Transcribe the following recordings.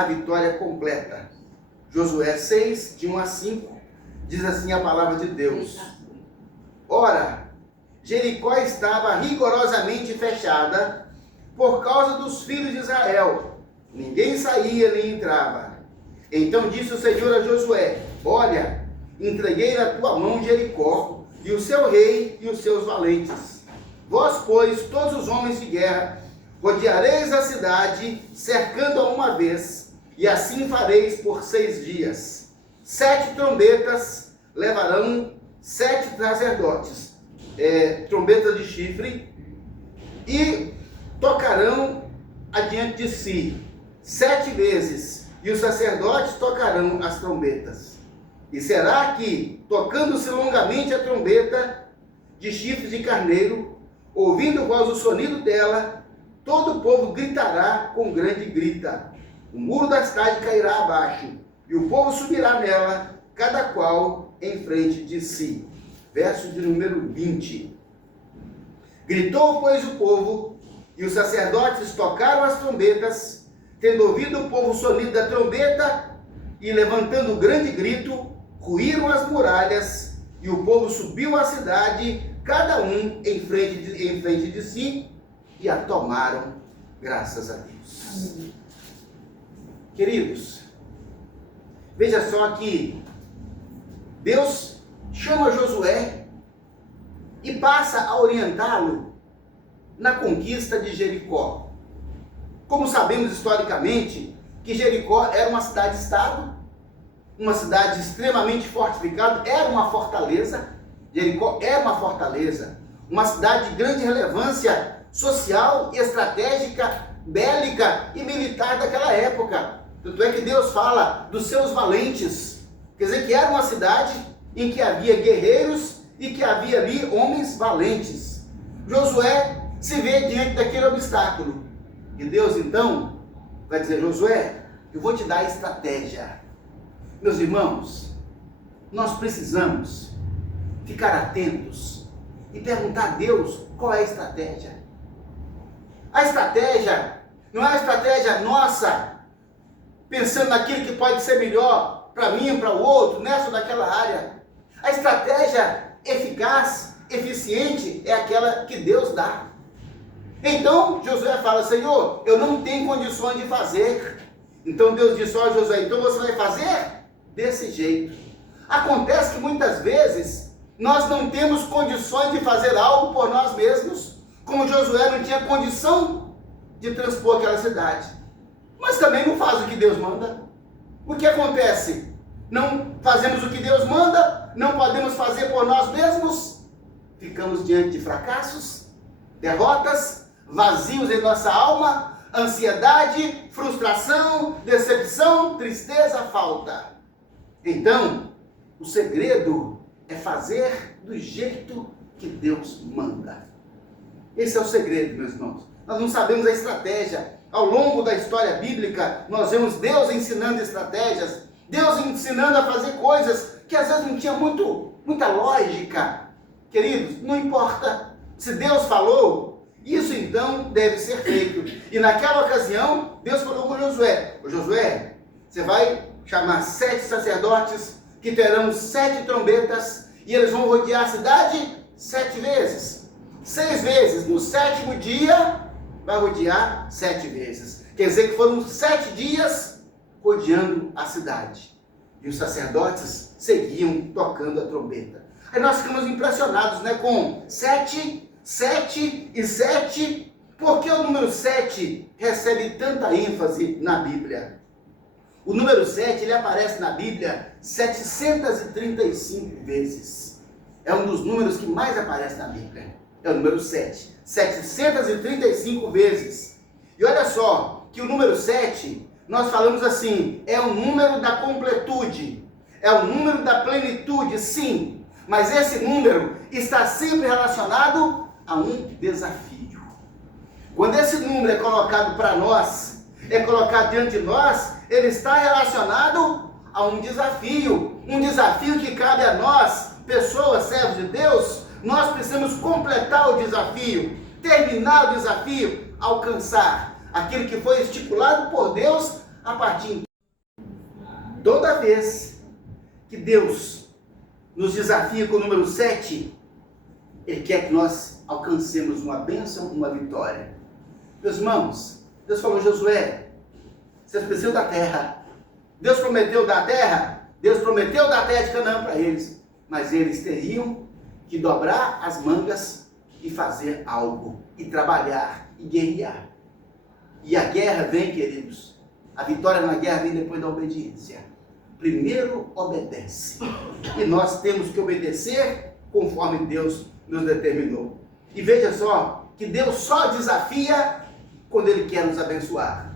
a vitória completa. Josué 6, de 1 a 5, diz assim a palavra de Deus. Ora, Jericó estava rigorosamente fechada por causa dos filhos de Israel. Ninguém saía nem entrava. Então disse o Senhor a Josué: olha, entreguei na tua mão Jericó, e o seu rei e os seus valentes. Vós, pois, todos os homens de guerra, rodeareis a cidade, cercando-a uma vez, e assim fareis por 6 dias. 7 trombetas levarão 7 sacerdotes, trombetas de chifre, e tocarão adiante de si 7 vezes, e os sacerdotes tocarão as trombetas. E será que, tocando-se longamente a trombeta de chifres de carneiro, ouvindo voz o sonido dela, todo o povo gritará com grande grita. O muro da cidade cairá abaixo, e o povo subirá nela, cada qual em frente de si. Verso de número 20. Gritou, pois, o povo, e os sacerdotes tocaram as trombetas, tendo ouvido o povo o sonido da trombeta, e levantando grande grito, ruíram as muralhas, e o povo subiu à cidade, cada um em frente de si, e a tomaram, graças a Deus. Amém. Queridos, veja só que Deus chama Josué e passa a orientá-lo na conquista de Jericó. Como sabemos historicamente que Jericó era uma cidade-estado, uma cidade extremamente fortificada, era uma fortaleza. Jericó era uma fortaleza, uma cidade de grande relevância social, estratégica, bélica e militar daquela época. Tanto é que Deus fala dos seus valentes, quer dizer que era uma cidade em que havia guerreiros e que havia ali homens valentes. Josué se vê diante daquele obstáculo, e Deus então vai dizer: Josué, eu vou te dar a estratégia. Meus irmãos, nós precisamos ficar atentos e perguntar a Deus qual é a estratégia. A estratégia não é a estratégia nossa, pensando naquilo que pode ser melhor para mim, para o outro, nessa ou naquela área. A estratégia eficaz, eficiente, é aquela que Deus dá. Então Josué fala: Senhor, eu não tenho condições de fazer. Então Deus disse: ó Josué, então você vai fazer desse jeito. Acontece que muitas vezes nós não temos condições de fazer algo por nós mesmos, como Josué não tinha condição de transpor aquela cidade, mas também não faz o que Deus manda. O que acontece? Não fazemos o que Deus manda, não podemos fazer por nós mesmos, ficamos diante de fracassos, derrotas, vazios em nossa alma, ansiedade, frustração, decepção, tristeza, falta. Então, o segredo é fazer do jeito que Deus manda. Esse é o segredo, meus irmãos. Nós não sabemos a estratégia. Ao longo da história bíblica, nós vemos Deus ensinando estratégias, Deus ensinando a fazer coisas que às vezes não tinha muita lógica. Queridos, não importa. Se Deus falou, isso então deve ser feito. E naquela ocasião, Deus falou com Josué: Josué, você vai chamar 7 sacerdotes que terão 7 trombetas, e eles vão rodear a cidade 7 vezes. 6 vezes. No 7º dia, vai rodear 7 vezes. Quer dizer que foram 7 dias rodeando a cidade. E os sacerdotes seguiam tocando a trombeta. Aí nós ficamos impressionados, né, com 7, 7 e 7. Por que o número 7 recebe tanta ênfase na Bíblia? O número 7, ele aparece na Bíblia 735 vezes. É um dos números que mais aparece na Bíblia. É o número 7. 735 vezes. E olha só, que o número 7, nós falamos assim, é o número da completude. É o número da plenitude, sim. Mas esse número está sempre relacionado a um desafio. Quando esse número é colocado para nós, é colocado diante de nós, ele está relacionado a um desafio que cabe a nós, pessoas, servos de Deus. Nós precisamos completar o desafio, terminar o desafio, alcançar aquilo que foi estipulado por Deus a partir toda vez que Deus nos desafia com o número 7, Ele quer que nós alcancemos uma bênção, uma vitória. Meus irmãos, Deus falou: Josué, vocês precisam da terra. Deus prometeu dar a terra. Deus prometeu dar a terra de Canaã para eles. Mas eles teriam que dobrar as mangas e fazer algo. E trabalhar e guerrear. E a guerra vem, queridos. A vitória na guerra vem depois da obediência. Primeiro obedece. E nós temos que obedecer conforme Deus nos determinou. E veja só, que Deus só desafia quando Ele quer nos abençoar.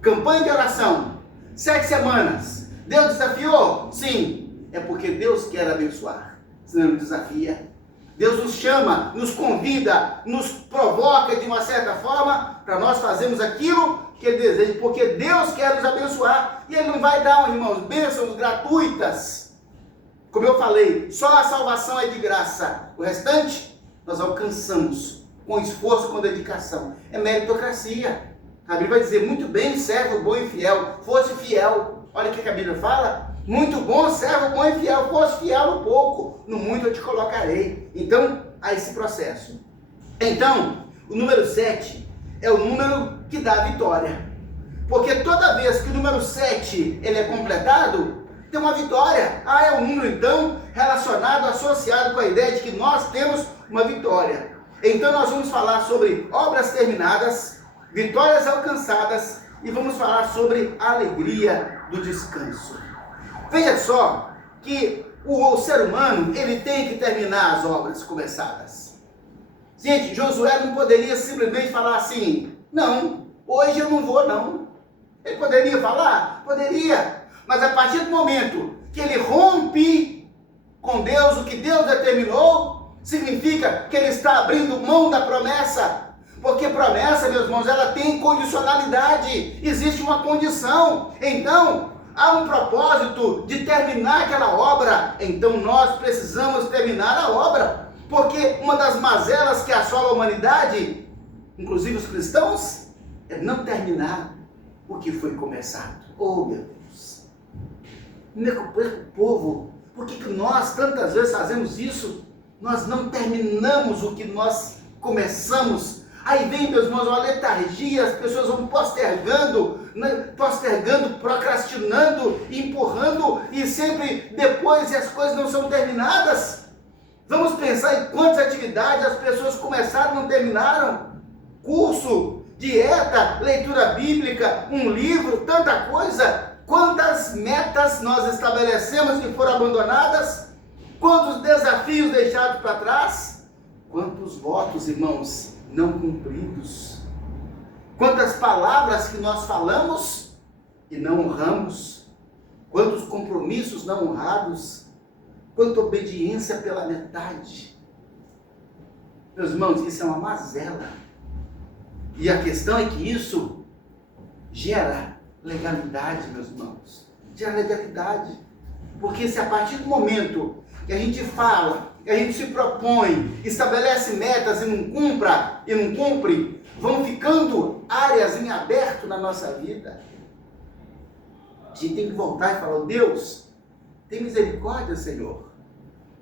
Campanha de oração, 7 semanas. Deus desafiou? Sim. É porque Deus quer abençoar. Senão Ele desafia. Deus nos chama, nos convida, nos provoca de uma certa forma para nós fazermos aquilo que Ele deseja, porque Deus quer nos abençoar. E Ele não vai dar, irmãos, bênçãos gratuitas. Como eu falei, só a salvação é de graça. O restante nós alcançamos com esforço, com dedicação. É meritocracia. A Bíblia vai dizer: muito bem, servo bom e fiel, fosse fiel. Olha o que a Bíblia fala: muito bom, servo bom e fiel, fosse fiel no pouco, no muito eu te colocarei. Então, há esse processo. Então, o número 7 é o número que dá a vitória. Porque toda vez que o número 7 ele é completado, tem uma vitória. É um número, então, relacionado, associado com a ideia de que nós temos uma vitória. Então, nós vamos falar sobre obras terminadas, vitórias alcançadas, e vamos falar sobre a alegria do descanso. Veja só que o ser humano, ele tem que terminar as obras começadas. Gente, Josué não poderia simplesmente falar assim: não, hoje eu não vou não. Ele poderia falar? Poderia. Mas a partir do momento que ele rompe com Deus, o que Deus determinou, significa que ele está abrindo mão da promessa. Porque promessa, meus irmãos, ela tem condicionalidade. Existe uma condição. Então, há um propósito de terminar aquela obra. Então, nós precisamos terminar a obra. Porque uma das mazelas que assola a humanidade, inclusive os cristãos, é não terminar o que foi começado. Oh, meu Deus! Meu povo, por que nós tantas vezes fazemos isso? Nós não terminamos o que nós começamos. Aí vem, meus irmãos, uma letargia, as pessoas vão postergando, procrastinando, empurrando, e sempre depois as coisas não são terminadas. Vamos pensar em quantas atividades as pessoas começaram e não terminaram. Curso, dieta, leitura bíblica, um livro, tanta coisa. Quantas metas nós estabelecemos que foram abandonadas? Quantos desafios deixados para trás? Quantos votos, irmãos, não cumpridos? Quantas palavras que nós falamos e não honramos? Quantos compromissos não honrados? Quanta obediência pela metade? Meus irmãos, isso é uma mazela. E a questão é que isso gera legalidade, meus irmãos. Gera legalidade. Porque se a partir do momento que a gente fala, que a gente se propõe, estabelece metas e não cumpre, vão ficando áreas em aberto na nossa vida. A gente tem que voltar e falar: Deus, tem misericórdia, Senhor.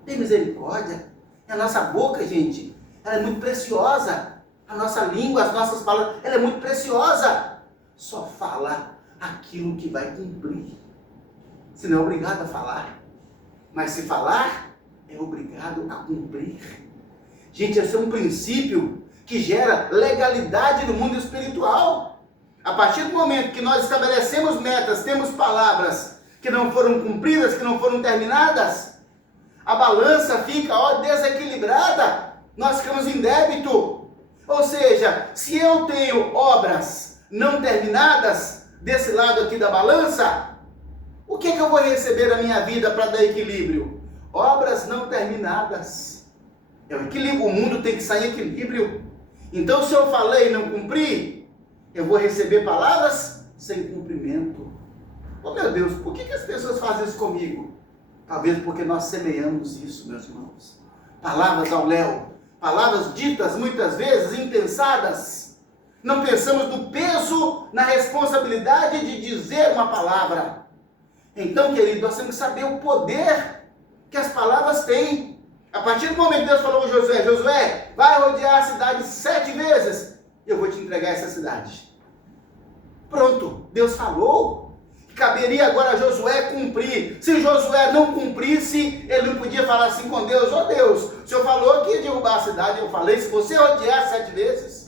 Tem misericórdia. É a nossa boca, gente, ela é muito preciosa. A nossa língua, as nossas palavras, ela é muito preciosa. Só fala aquilo que vai cumprir. Se não é obrigado a falar. Mas se falar, é obrigado a cumprir. Gente, esse é um princípio que gera legalidade no mundo espiritual. A partir do momento que nós estabelecemos metas, temos palavras que não foram cumpridas, que não foram terminadas, a balança fica desequilibrada, nós ficamos em débito. Ou seja, se eu tenho obras não terminadas desse lado aqui da balança, o que eu vou receber na minha vida para dar equilíbrio? Obras não terminadas. É o equilíbrio, o mundo tem que sair em equilíbrio. Então, se eu falei e não cumpri, eu vou receber palavras sem cumprimento. Oh, meu Deus, por que as pessoas fazem isso comigo? Talvez porque nós semeamos isso, meus irmãos. Palavras ao léu, palavras ditas muitas vezes impensadas, não pensamos no peso, na responsabilidade de dizer uma palavra. Então, querido, nós temos que saber o poder que as palavras têm. A partir do momento que Deus falou com Josué: Josué, vai rodear a cidade 7 vezes, eu vou te entregar essa cidade. Pronto, Deus falou. Caberia agora a Josué cumprir. Se Josué não cumprisse, ele não podia falar assim com Deus: ó Deus, o Senhor falou que ia derrubar a cidade, eu falei, se você rodear 7 vezes,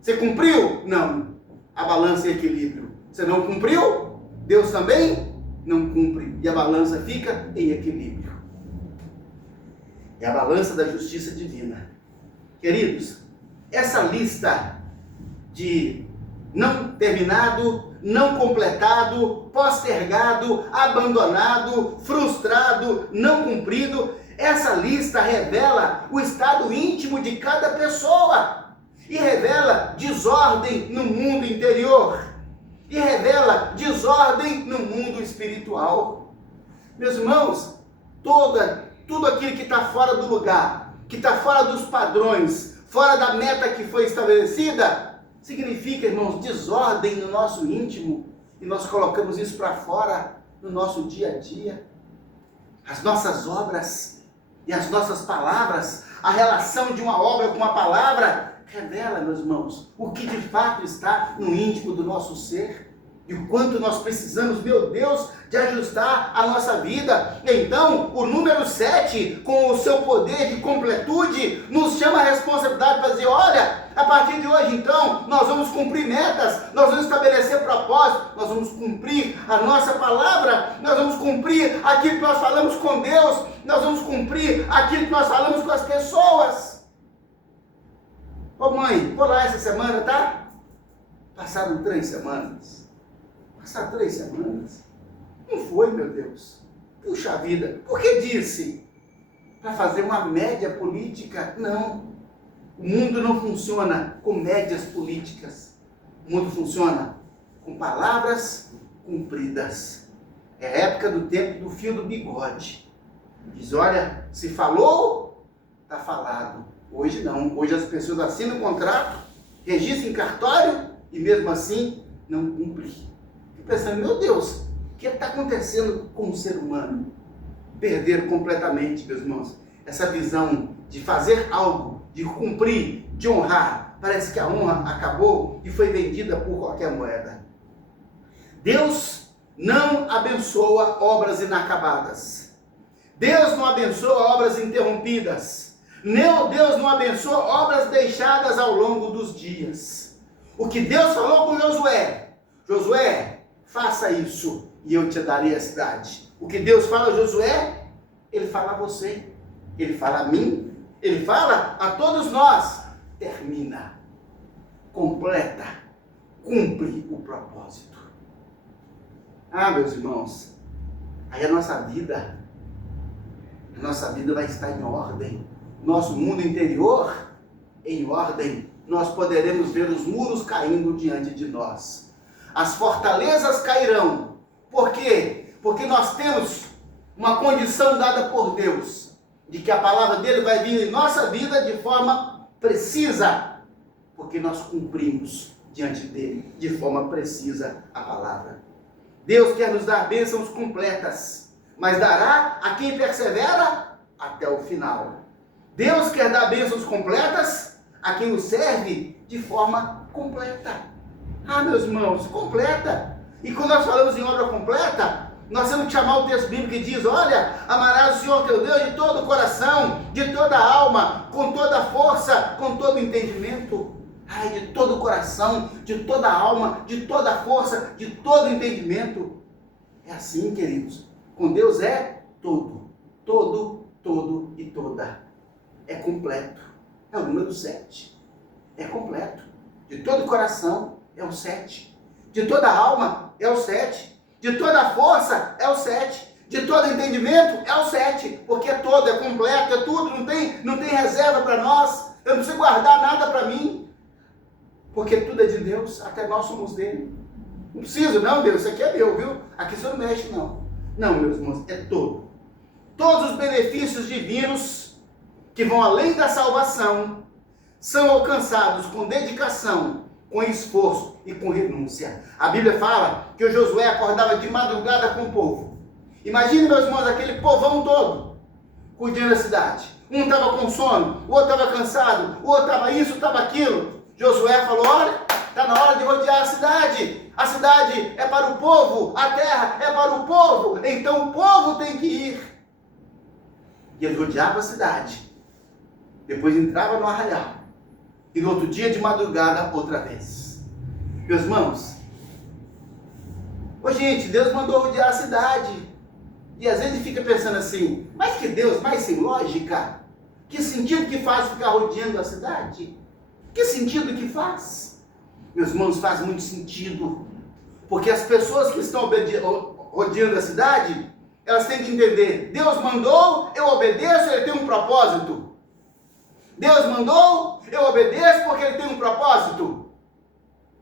você cumpriu? Não. A balança é equilíbrio. Você não cumpriu? Deus também não cumpre. E a balança fica em equilíbrio. É a balança da justiça divina. Queridos, essa lista de não terminado, não completado, postergado, abandonado, frustrado, não cumprido, essa lista revela o estado íntimo de cada pessoa. E revela desordem no mundo interior. E revela desordem no mundo espiritual. Meus irmãos, tudo aquilo que está fora do lugar, que está fora dos padrões, fora da meta que foi estabelecida, significa, irmãos, desordem no nosso íntimo. E nós colocamos isso para fora no nosso dia a dia. As nossas obras e as nossas palavras, a relação de uma obra com uma palavra, revela, meus irmãos, o que de fato está no íntimo do nosso ser. E o quanto nós precisamos, meu Deus, de ajustar a nossa vida. Então, o número 7, com o seu poder de completude, nos chama a responsabilidade para dizer: olha, a partir de hoje, então, nós vamos cumprir metas, nós vamos estabelecer propósitos, nós vamos cumprir a nossa palavra, nós vamos cumprir aquilo que nós falamos com Deus, nós vamos cumprir aquilo que nós falamos com as pessoas. Ô mãe, vou lá essa semana, tá? Passaram 3 semanas. Passaram 3 semanas. Não foi, meu Deus. Puxa vida. Por que disse? Para fazer uma média política? Não. O mundo não funciona com médias políticas. O mundo funciona com palavras cumpridas. É a época do tempo do fio do bigode. Diz: olha, se falou, está falado. Hoje não. Hoje as pessoas assinam um contrato, registram em cartório e mesmo assim não cumprem. Fico pensando: meu Deus, o que está acontecendo com o ser humano? Perderam completamente, meus irmãos, essa visão de fazer algo, de cumprir, de honrar. Parece que a honra acabou e foi vendida por qualquer moeda. Deus não abençoa obras inacabadas. Deus não abençoa obras interrompidas. Deus não abençoa obras deixadas ao longo dos dias. O que Deus falou com Josué: Josué, faça isso e eu te darei a cidade. O que Deus fala a Josué, Ele fala a você, Ele fala a mim, Ele fala a todos nós: termina, completa, cumpre o propósito. Ah, meus irmãos, aí a nossa vida vai estar em ordem. Nosso mundo interior em ordem. Nós poderemos ver os muros caindo diante de nós. As fortalezas cairão. Por quê? Porque nós temos uma condição dada por Deus, de que a palavra dele vai vir em nossa vida de forma precisa, porque nós cumprimos diante dele de forma precisa a palavra. Deus quer nos dar bênçãos completas, mas dará a quem persevera até o final. Deus quer dar bênçãos completas a quem o serve de forma completa. Ah, meus irmãos, completa. E quando nós falamos em obra completa, nós temos que chamar o texto bíblico que diz: olha, amarás o Senhor teu Deus de todo o coração, de toda a alma, com toda a força, com todo o entendimento. Ai, de todo o coração, de toda a alma, de toda a força, de todo o entendimento. É assim, queridos. Com Deus é todo, todo, todo e toda. É completo. É o número 7. É completo. De todo o coração é o 7. De toda a alma é o 7. De toda a força é o 7. De todo entendimento é o 7. Porque é todo, é completo, é tudo. Não tem reserva para nós. Eu não preciso guardar nada para mim. Porque tudo é de Deus. Até nós somos dele. Não preciso, não, Deus. Isso aqui é meu, viu? Aqui você não mexe, não. Não, meus irmãos, é todo. Todos os benefícios divinos que vão além da salvação são alcançados com dedicação, com esforço e com renúncia. A Bíblia fala que o Josué acordava de madrugada com o povo. Imagine, meus irmãos, aquele povão todo cuidando da cidade. Um estava com sono, o outro estava cansado, o outro estava isso, estava aquilo. Josué falou: olha, está na hora de rodear a cidade. A cidade é para o povo, a terra é para o povo, então o povo tem que ir. E ele rodeava a cidade. Depois entrava no arraial. E no outro dia de madrugada, outra vez. Meus irmãos, gente, Deus mandou rodear a cidade. E às vezes fica pensando assim: mas que Deus mais sem lógica? Que sentido que faz ficar rodeando a cidade? Que sentido que faz? Meus irmãos, faz muito sentido. Porque as pessoas que estão rodeando a cidade, elas têm que entender: Deus mandou, eu obedeço, ele tem um propósito. Deus mandou, eu obedeço porque ele tem um propósito.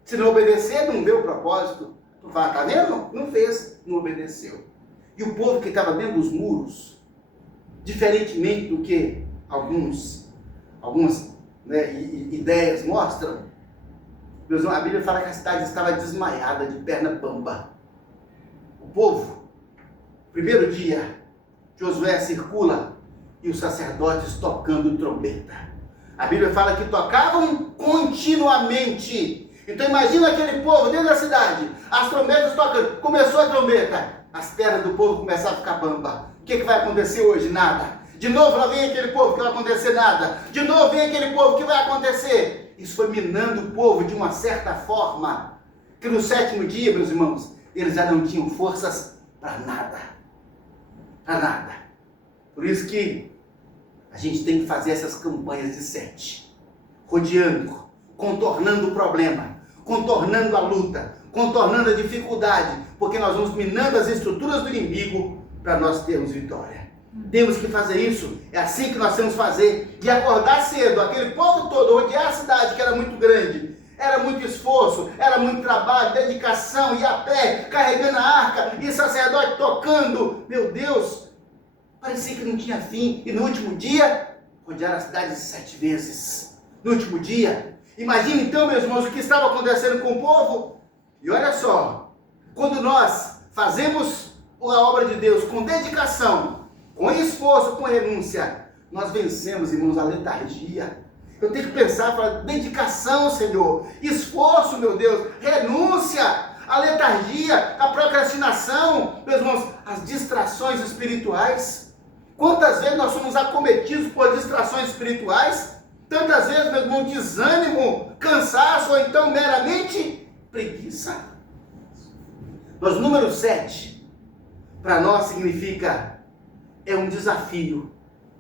Se não obedecer, não vê o propósito. Tu fala: tá vendo? Não fez, não obedeceu. E o povo que estava dentro dos muros, diferentemente do que algumas ideias mostram, a Bíblia fala que a cidade estava desmaiada, de perna bamba. O povo, primeiro dia, Josué circula e os sacerdotes tocando trombeta. A Bíblia fala que tocavam continuamente. Então imagina aquele povo dentro da cidade, as trombetas tocando, começou a trombeta, as pernas do povo começaram a ficar bamba. O que vai acontecer hoje? Nada. De novo lá vem aquele povo, que vai acontecer nada. De novo vem aquele povo, que vai acontecer? Isso foi minando o povo de uma certa forma, que no sétimo dia, meus irmãos, eles já não tinham forças para nada. Para nada. Por isso que a gente tem que fazer essas campanhas de 7, rodeando, contornando o problema, contornando a luta, contornando a dificuldade, porque nós vamos minando as estruturas do inimigo para nós termos vitória. Temos que fazer isso, é assim que nós temos que fazer, de acordar cedo, aquele povo todo, rodear a cidade que era muito grande, era muito esforço, era muito trabalho, dedicação, ir a pé, carregando a arca, e sacerdote tocando, meu Deus, parecia que não tinha fim. E no último dia, rodearam a cidade 7 vezes. No último dia, imagine então, meus irmãos, o que estava acontecendo com o povo. E olha só, quando nós fazemos a obra de Deus com dedicação, com esforço, com renúncia, nós vencemos, irmãos, a letargia. Eu tenho que pensar, falar: dedicação, Senhor, esforço, meu Deus, renúncia, a letargia, a procrastinação, meus irmãos, as distrações espirituais. Quantas vezes nós somos acometidos por distrações espirituais? Tantas vezes, meu irmão, desânimo, cansaço, ou então meramente preguiça. Mas o número 7, para nós significa, é um desafio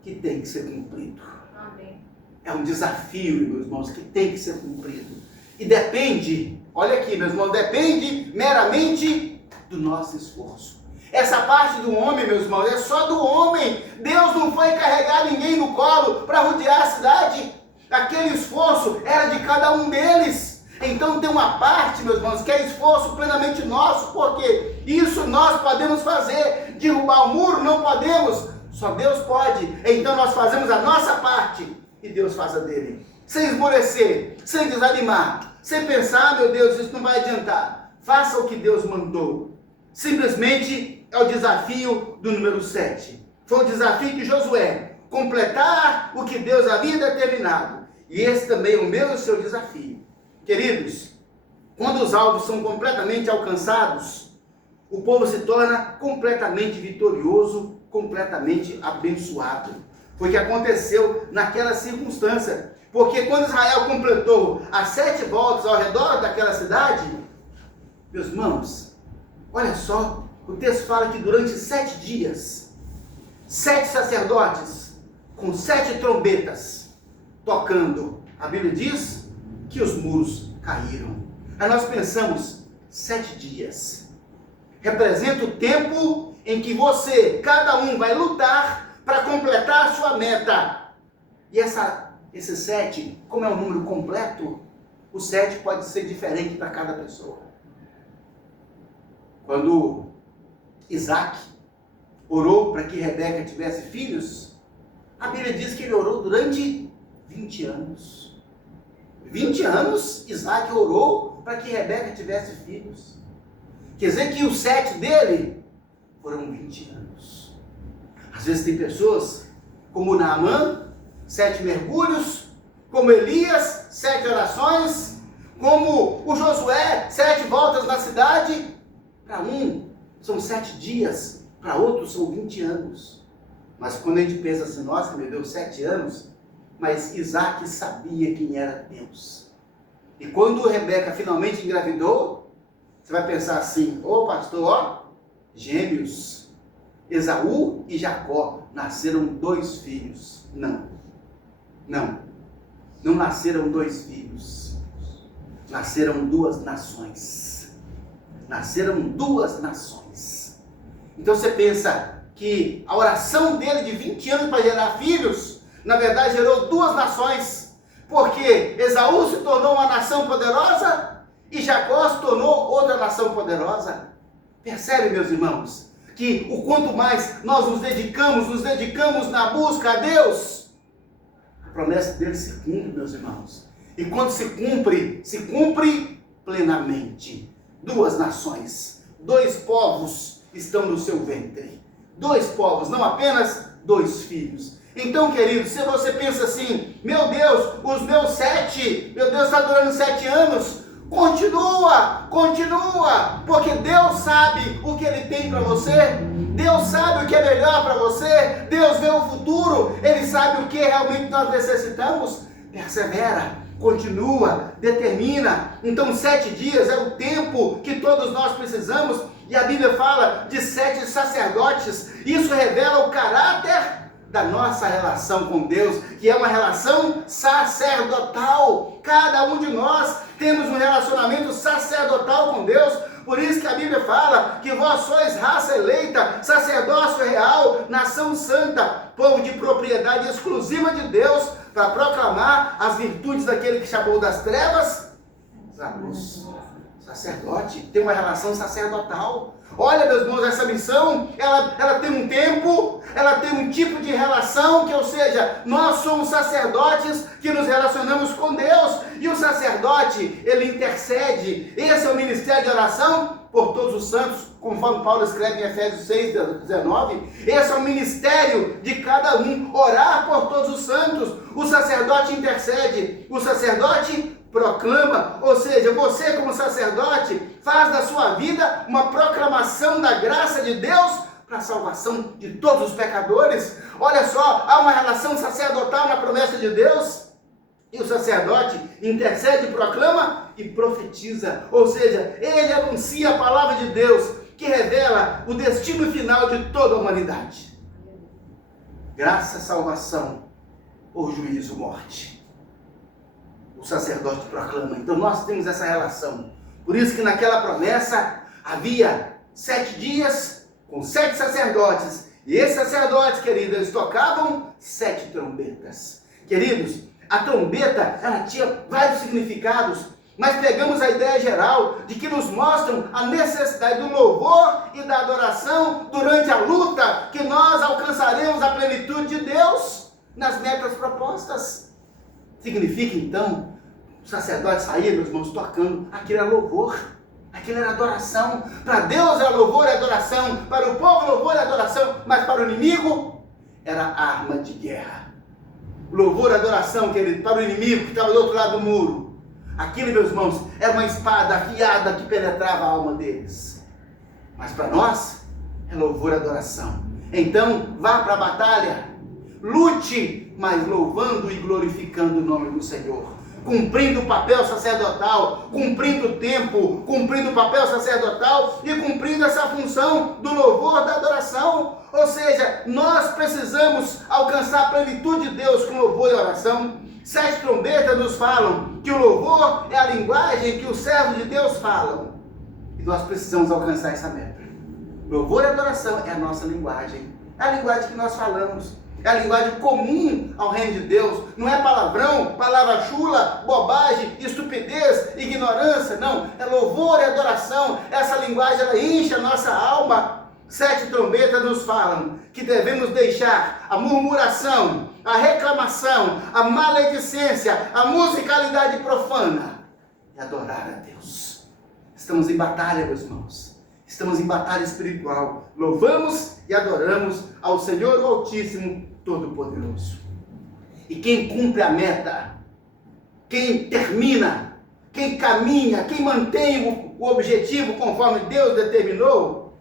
que tem que ser cumprido. Amém. É um desafio, meus irmãos, que tem que ser cumprido. E depende, olha aqui, meus irmãos, depende meramente do nosso esforço. Essa parte do homem, meus irmãos, é só do homem. Deus não foi carregar ninguém no colo para rodear a cidade. Aquele esforço era de cada um deles. Então tem uma parte, meus irmãos, que é esforço plenamente nosso, porque isso nós podemos fazer. Derrubar o muro não podemos, só Deus pode. Então nós fazemos a nossa parte e Deus faz a dele. Sem esmorecer, sem desanimar, sem pensar: meu Deus, isso não vai adiantar. Faça o que Deus mandou. Simplesmente é o desafio do número 7. Foi o desafio de Josué, completar o que Deus havia determinado. E esse também é o meu e o seu desafio. Queridos, quando os alvos são completamente alcançados, o povo se torna completamente vitorioso, completamente abençoado. Foi o que aconteceu naquela circunstância. Porque quando Israel completou as 7 voltas ao redor daquela cidade, meus irmãos, olha só, o texto fala que durante 7 dias, 7 sacerdotes com 7 trombetas tocando, a Bíblia diz que os muros caíram. Aí nós pensamos: 7 dias representa o tempo em que você, cada um, vai lutar para completar a sua meta. E esse 7, como é um número completo, o 7 pode ser diferente para cada pessoa. Quando Isaac orou para que Rebeca tivesse filhos, a Bíblia diz que ele orou durante 20 anos. 20 anos Isaac orou para que Rebeca tivesse filhos. Quer dizer que os 7 dele foram 20 anos. Às vezes tem pessoas, como Naamã, 7 mergulhos, como Elias, 7 orações, como o Josué, 7 voltas na cidade. Para um são 7 dias, para outros são 20 anos. Mas quando a gente pensa assim, nossa, meu Deus, 7 anos, mas Isaac sabia quem era Deus. E quando Rebeca finalmente engravidou, você vai pensar assim, ô pastor, ó, gêmeos, Esaú e Jacó, nasceram 2 filhos. Não nasceram 2 filhos, nasceram 2 nações. Nasceram 2 nações. Então você pensa que a oração dele de 20 anos para gerar filhos, na verdade gerou 2 nações, porque Esaú se tornou uma nação poderosa e Jacó se tornou outra nação poderosa. Percebe, meus irmãos, que o quanto mais nós nos dedicamos na busca a Deus, a promessa dele se cumpre, meus irmãos. E quando se cumpre plenamente. 2 nações, 2 povos estão no seu ventre. 2 povos, não apenas 2 filhos. Então, querido, se você pensa assim, meu Deus, os meus 7, meu Deus, está durando 7 anos, continua, porque Deus sabe o que Ele tem para você, Deus sabe o que é melhor para você, Deus vê o futuro, Ele sabe o que realmente nós necessitamos. Persevera, continua, determina. Então 7 dias é o tempo que todos nós precisamos, e a Bíblia fala de 7 sacerdotes. Isso revela o caráter da nossa relação com Deus, que é uma relação sacerdotal. Cada um de nós temos um relacionamento sacerdotal com Deus. Por isso que a Bíblia fala que vós sois raça eleita, sacerdócio real, nação santa, povo de propriedade exclusiva de Deus, para proclamar as virtudes daquele que chamou das trevas à luz. Sacerdote tem uma relação sacerdotal. Olha, meus irmãos, essa missão, ela tem um tempo, ela tem um tipo de relação, ou seja, nós somos sacerdotes que nos relacionamos com Deus, e o sacerdote, ele intercede. Esse é o ministério de oração por todos os santos, conforme Paulo escreve em Efésios 6:19. Esse é o ministério de cada um, orar por todos os santos. O sacerdote intercede, o sacerdote proclama, ou seja, você como sacerdote faz da sua vida uma proclamação da graça de Deus para a salvação de todos os pecadores. Olha só, há uma relação sacerdotal na promessa de Deus, e o sacerdote intercede, proclama e profetiza, ou seja, ele anuncia a palavra de Deus, que revela o destino final de toda a humanidade. Graça, salvação, ou juízo, morte. O sacerdote proclama. Então nós temos essa relação. Por isso que naquela promessa havia 7 dias com 7 sacerdotes. E esses sacerdotes, queridos, eles tocavam 7 trombetas. Queridos, a trombeta, ela tinha vários significados, mas pegamos a ideia geral de que nos mostram a necessidade do louvor e da adoração durante a luta, que nós alcançaremos a plenitude de Deus nas metas propostas. Significa então, o sacerdote saía, meus irmãos, tocando. Aquilo era louvor, aquilo era adoração. Para Deus era louvor e adoração, para o povo louvor e adoração, mas para o inimigo era arma de guerra. Louvor e adoração, querido, para o inimigo que estava do outro lado do muro. Aquilo, meus irmãos, era uma espada afiada que penetrava a alma deles. Mas para nós é louvor e adoração. Então, vá para a batalha, lute, mas louvando e glorificando o nome do Senhor, cumprindo o papel sacerdotal, cumprindo o tempo, cumprindo o papel sacerdotal e cumprindo essa função do louvor, da adoração. Ou seja, nós precisamos alcançar a plenitude de Deus com louvor e oração. 7 trombetas nos falam que o louvor é a linguagem que os servos de Deus falam, e nós precisamos alcançar essa meta. Louvor e adoração é a nossa linguagem, é a linguagem que nós falamos. É a linguagem comum ao reino de Deus. Não é palavrão, palavra chula, bobagem, estupidez, ignorância. Não, é louvor e adoração. Essa linguagem, ela enche a nossa alma. 7 trombetas nos falam que devemos deixar a murmuração, a reclamação, a maledicência, a musicalidade profana e adorar a Deus. Estamos em batalha, meus irmãos. Estamos em batalha espiritual. Louvamos e adoramos ao Senhor o Altíssimo, Todo-Poderoso. E quem cumpre a meta, quem termina, quem caminha, quem mantém o objetivo conforme Deus determinou,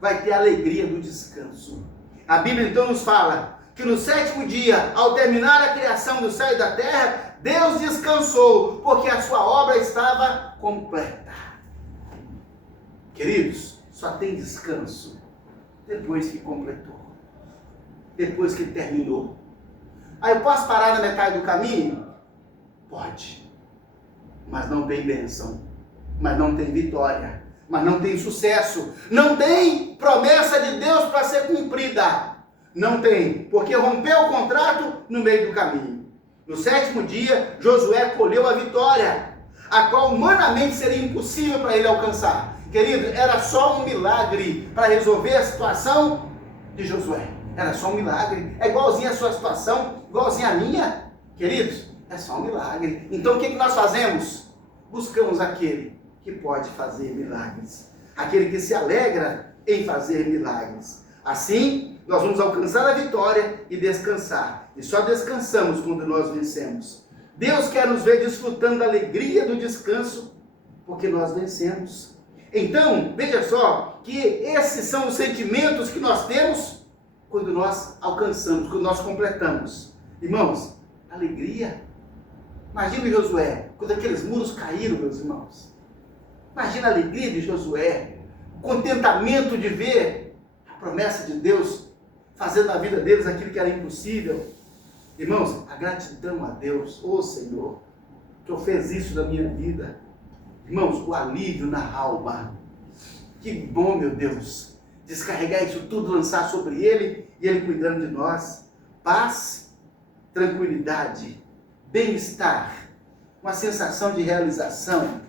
vai ter a alegria do descanso. A Bíblia então nos fala que no 7º dia, ao terminar a criação do céu e da terra, Deus descansou, porque a sua obra estava completa. Queridos, só tem descanso depois que completou, depois que terminou. Aí eu posso parar na metade do caminho? Pode, mas não tem bênção, mas não tem vitória, mas não tem sucesso, não tem promessa de Deus para ser cumprida. Não tem, porque rompeu o contrato no meio do caminho. No 7º dia, Josué colheu a vitória, a qual humanamente seria impossível para ele alcançar. Querido, era só um milagre para resolver a situação de Josué. Era só um milagre. É igualzinho a sua situação, igualzinho a minha. Queridos, é só um milagre. Então o que nós fazemos? Buscamos aquele que pode fazer milagres. Aquele que se alegra em fazer milagres. Assim, nós vamos alcançar a vitória e descansar. E só descansamos quando nós vencemos. Deus quer nos ver desfrutando da alegria do descanso, porque nós vencemos. Então, veja só, que esses são os sentimentos que nós temos quando nós alcançamos, quando nós completamos. Irmãos, alegria. Imagina Josué, quando aqueles muros caíram, meus irmãos. Imagina a alegria de Josué, o contentamento de ver a promessa de Deus fazendo na vida deles aquilo que era impossível. Irmãos, a gratidão a Deus, ô Senhor, que eu fez isso na minha vida. Irmãos, o alívio na alma. Que bom, meu Deus, descarregar isso tudo, lançar sobre Ele e Ele cuidando de nós. Paz, tranquilidade, bem-estar, uma sensação de realização,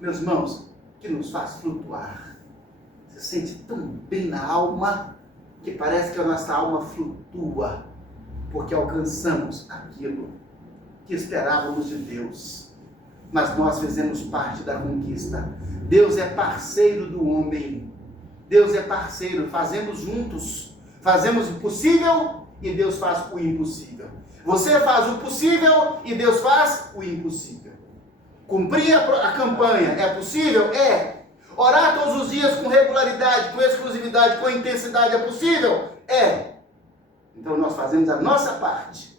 meus irmãos, que nos faz flutuar. Se sente tão bem na alma que parece que a nossa alma flutua, porque alcançamos aquilo que esperávamos de Deus. Mas nós fizemos parte da conquista. Deus é parceiro do homem. Deus é parceiro, fazemos juntos. Fazemos o possível e Deus faz o impossível. Você faz o possível e Deus faz o impossível. Cumprir a campanha é possível? É. Orar todos os dias com regularidade, com exclusividade, com intensidade é possível? É. Então nós fazemos a nossa parte.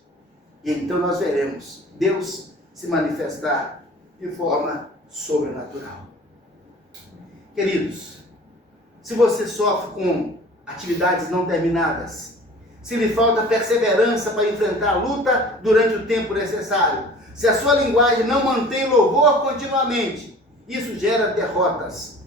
E então nós veremos Deus se manifestar de forma sobrenatural. Queridos, se você sofre com atividades não terminadas, se lhe falta perseverança para enfrentar a luta durante o tempo necessário, se a sua linguagem não mantém louvor continuamente, isso gera derrotas,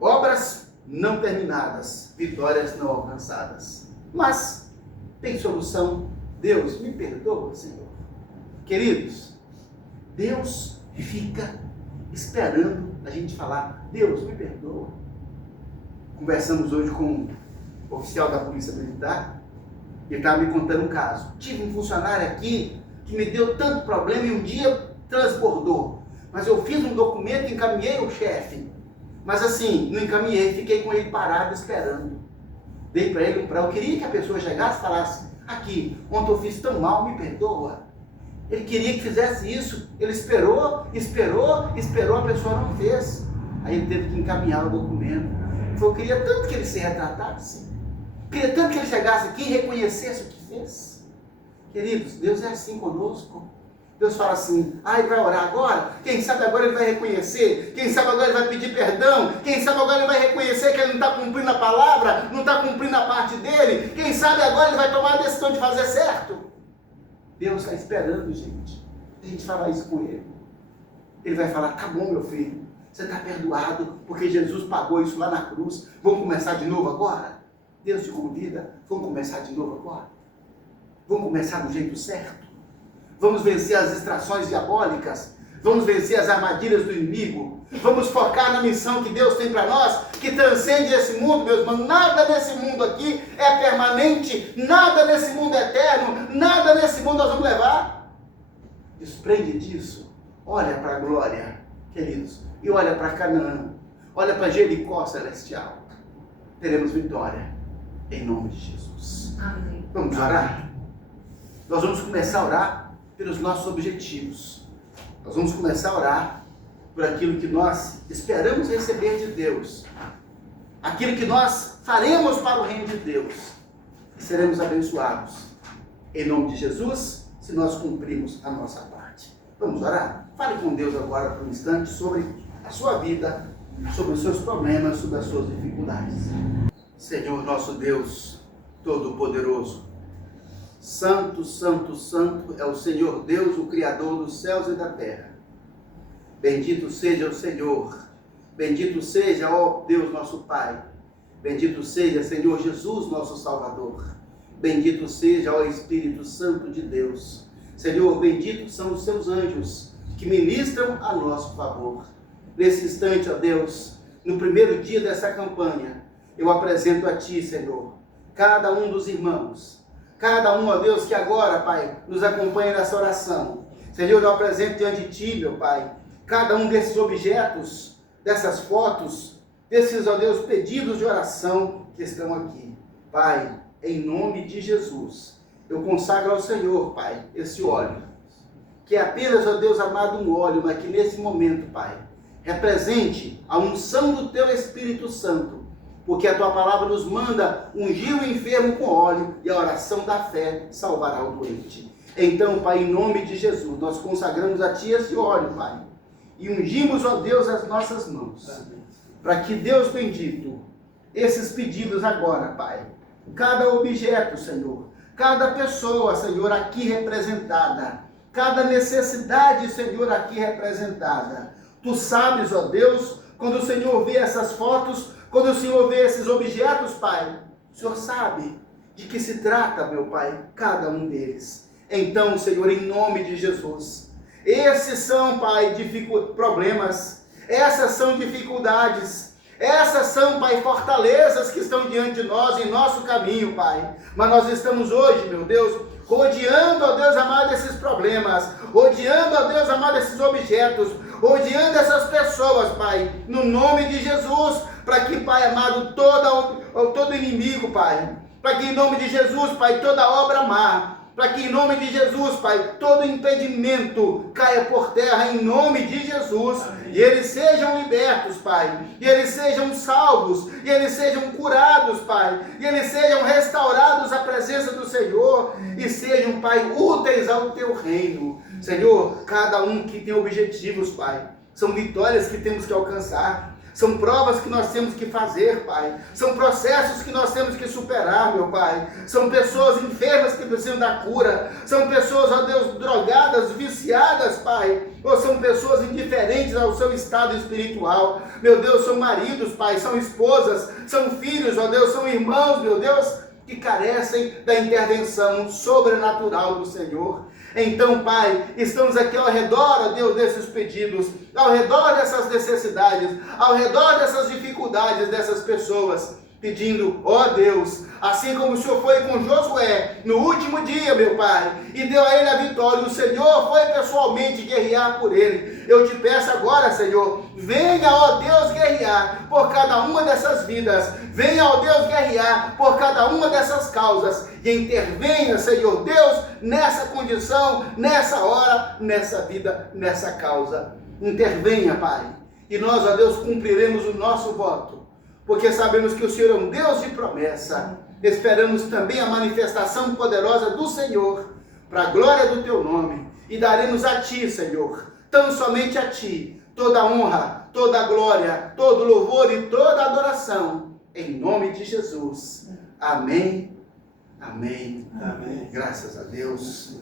obras não terminadas, vitórias não alcançadas. Mas tem solução. Deus, me perdoa, Senhor. Queridos, Deus fica esperando a gente falar, Deus, me perdoa. Conversamos hoje com um oficial da Polícia Militar, ele estava me contando um caso. Tive um funcionário aqui que me deu tanto problema e um dia transbordou. Mas eu fiz um documento e encaminhei ao chefe. Mas assim, não encaminhei, fiquei com ele parado esperando. Dei para ele um prazo. Eu queria que a pessoa chegasse e falasse, aqui, ontem eu fiz tão mal, me perdoa. Ele queria que fizesse isso, ele esperou, a pessoa não fez. Aí ele teve que encaminhar o documento. Eu queria tanto que ele se retratasse, queria tanto que ele chegasse aqui e reconhecesse o que fez. Queridos, Deus é assim conosco. Deus fala assim, ele vai orar agora? Quem sabe agora ele vai reconhecer? Quem sabe agora ele vai pedir perdão? Quem sabe agora ele vai reconhecer que ele não está cumprindo a palavra, não está cumprindo a parte dele? Quem sabe agora ele vai tomar a decisão de fazer certo? Deus está esperando, gente, a gente falar isso com ele. Ele vai falar, tá bom, meu filho, você está perdoado, porque Jesus pagou isso lá na cruz. Vamos começar de novo agora? Deus te convida, vamos começar de novo agora? Vamos começar do jeito certo? Vamos vencer as distrações diabólicas? Vamos vencer as armadilhas do inimigo. Vamos focar na missão que Deus tem para nós, que transcende esse mundo, meus irmãos. Nada nesse mundo aqui é permanente, nada nesse mundo é eterno, nada nesse mundo nós vamos levar. Desprende disso. Olha para a glória, queridos, e olha para Canaã, olha para Jericó celestial. Teremos vitória, em nome de Jesus. Amém. Vamos orar? Nós vamos começar a orar pelos nossos objetivos. Nós vamos começar a orar por aquilo que nós esperamos receber de Deus. Aquilo que nós faremos para o reino de Deus. E seremos abençoados. Em nome de Jesus, se nós cumprirmos a nossa parte. Vamos orar? Fale com Deus agora por um instante sobre a sua vida, sobre os seus problemas, sobre as suas dificuldades. Senhor nosso Deus Todo-Poderoso, Santo, Santo, Santo é o Senhor Deus, o Criador dos céus e da terra. Bendito seja o Senhor, bendito seja, ó Deus nosso Pai, bendito seja, Senhor Jesus, nosso Salvador, bendito seja, ó Espírito Santo de Deus. Senhor, benditos são os seus anjos que ministram a nosso favor. Nesse instante, ó Deus, no primeiro dia dessa campanha, eu apresento a Ti, Senhor, cada um dos irmãos, cada um, ó Deus, que agora, Pai, nos acompanha nessa oração. Senhor, eu apresento diante de Ti, meu Pai, cada um desses objetos, dessas fotos, desses, ó Deus, pedidos de oração que estão aqui. Pai, em nome de Jesus, eu consagro ao Senhor, Pai, esse óleo, que é apenas, ó Deus amado, um óleo, mas que nesse momento, Pai, represente a unção do Teu Espírito Santo, porque a Tua palavra nos manda ungir o enfermo com óleo e a oração da fé salvará o doente. Então, Pai, em nome de Jesus, nós consagramos a Ti esse óleo, Pai, e ungimos, ó Deus, as nossas mãos, para que, Deus bendito, esses pedidos agora, Pai, cada objeto, Senhor, cada pessoa, Senhor, aqui representada, cada necessidade, Senhor, aqui representada, Tu sabes, ó Deus, quando o Senhor vê essas fotos, quando o Senhor vê esses objetos, Pai, o Senhor sabe de que se trata, meu Pai, cada um deles. Então, Senhor, em nome de Jesus, esses são, Pai, problemas, essas são dificuldades, essas são, Pai, fortalezas que estão diante de nós, em nosso caminho, Pai. Mas nós estamos hoje, meu Deus, rodeando, ó Deus amado, esses problemas, rodeando, ó Deus amado, esses objetos, rodeando essas pessoas, Pai, no nome de Jesus, para que, Pai amado, todo inimigo, Pai, para que em nome de Jesus, Pai, toda obra má, para que em nome de Jesus, Pai, todo impedimento caia por terra em nome de Jesus. Amém. E eles sejam libertos, Pai, e eles sejam salvos, e eles sejam curados, Pai, e eles sejam restaurados à presença do Senhor, e sejam, Pai, úteis ao Teu reino. Senhor, cada um que tem objetivos, Pai, são vitórias que temos que alcançar, são provas que nós temos que fazer, Pai. São processos que nós temos que superar, meu Pai. São pessoas enfermas que precisam da cura. São pessoas, ó Deus, drogadas, viciadas, Pai. Ou são pessoas indiferentes ao seu estado espiritual. Meu Deus, são maridos, Pai. São esposas, são filhos, ó Deus, são irmãos, meu Deus, que carecem da intervenção sobrenatural do Senhor. Então, Pai, estamos aqui ao redor, ó Deus, desses pedidos, ao redor dessas necessidades, ao redor dessas dificuldades dessas pessoas, pedindo, ó Deus, assim como o Senhor foi com Josué no último dia, meu Pai, e deu a ele a vitória, o Senhor foi pessoalmente guerrear por ele. Eu te peço agora, Senhor, venha, ó Deus, guerrear por cada uma dessas vidas, venha, ó Deus, guerrear por cada uma dessas causas, e intervenha, Senhor Deus, nessa condição, nessa hora, nessa vida, nessa causa. Intervenha, Pai, e nós, ó Deus, cumpriremos o nosso voto, porque sabemos que o Senhor é um Deus de promessa. Esperamos também a manifestação poderosa do Senhor, para a glória do Teu nome, e daremos a Ti, Senhor, tão somente a Ti, toda honra, toda glória, todo louvor e toda adoração, em nome de Jesus. Amém, amém, amém. Graças a Deus.